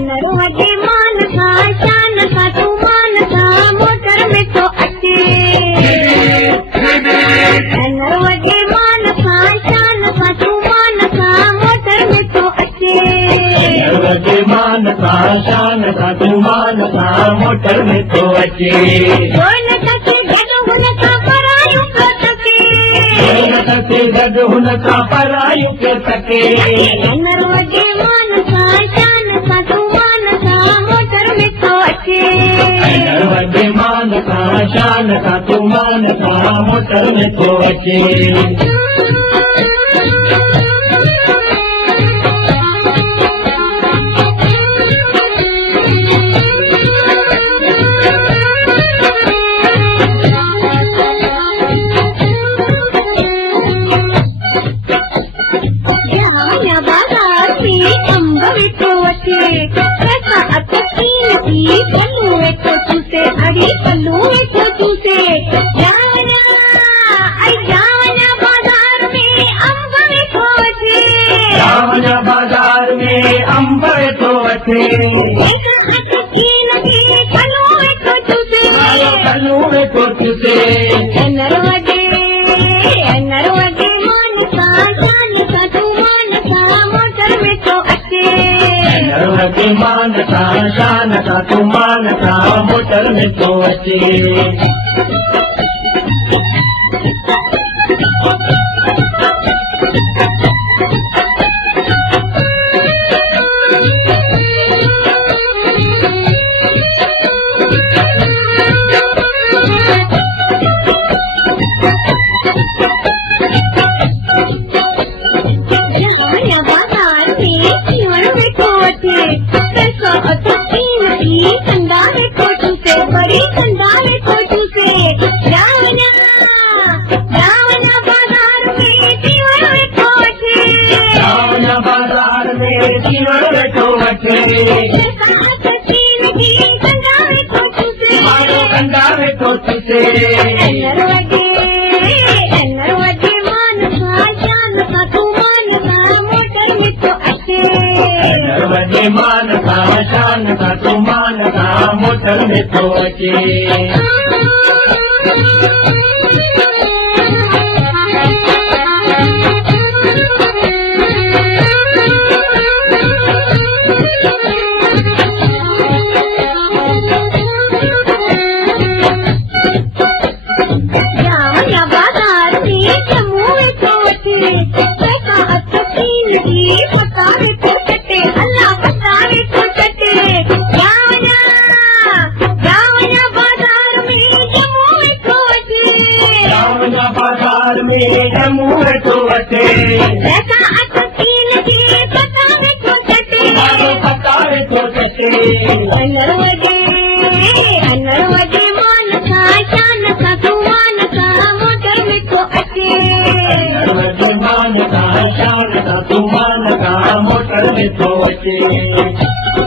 वॾे मान सां शान सां तूमान सां मोटर में थो अचे वॾे मान सां शान सां तूमान सां मोटर में थो अचे वॾे मान सां शान सां तूमान सां मोटर में थो अचे कोई न थके गॾु हुन सां परायूं पियो थके गॾु हुन सां परायूं पियो थके वॾे मान सां शान सां तूमान सां मोटर में थो अचे वॾे मान सां शान सां तूमान सां मोटर में थो अचे पल्लू वेठो चूसे जावना बाज़ार में अंब वेठो वठे बाज़ार में अंब वेठो वठे पल्लू वेठो चूसे नर वॾे मान सां शान सां तूमान सां मोटर में थो अचे वॾे मान सां शान सां तूमान सां मोटर में थो अचे वॾे मान सां शान सां तूमान सां मोटर में थो अचे मोटर में थो अचे मोटर में थो अचे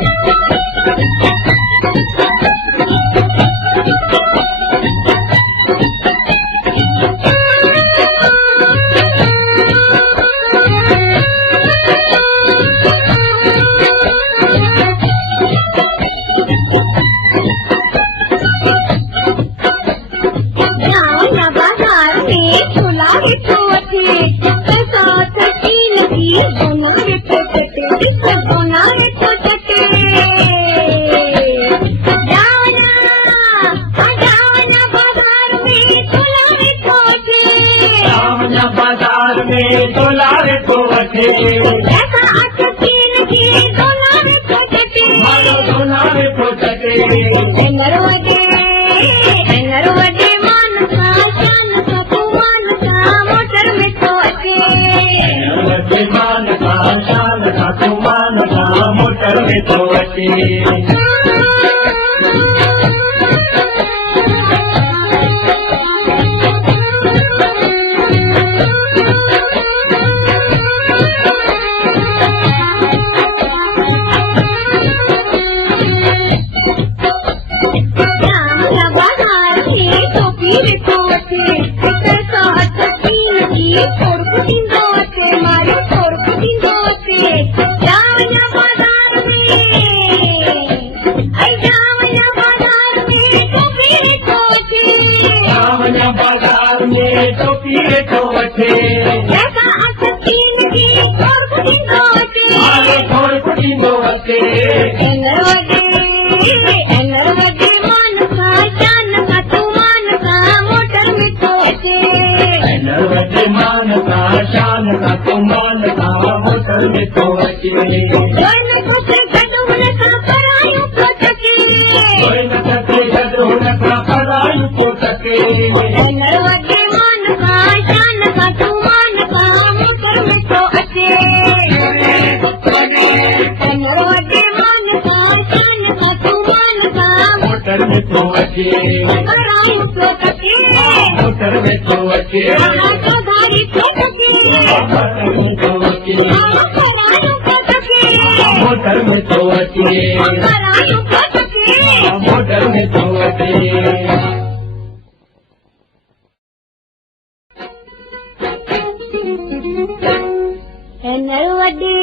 Thank you. अचे जैसा असीन जी और कुटिंदो अचे आले थोर कुटिंदो अचे एनर वगे मान सा शान सा तू मान सा मोटर में तो अचे एनर वगे मान सा शान सा तू मान सा मोटर में तो अचे कोई न कुछ गडू न सा परायूं को टके कोई न सके गडू न सा परायूं को टके एनर वगे मान सा शान सा तू मान सा मोटर में तो अचे एनर वगे मान सा शान सा तू मान सा मोटर में तो अचे परायूं को टके मोटर में तो अचे तो धारी को टके मोटर में तो अचे परायूं को टके मोटर में तो अचे परायूं को टके मोटर में तो अचे एनर वगे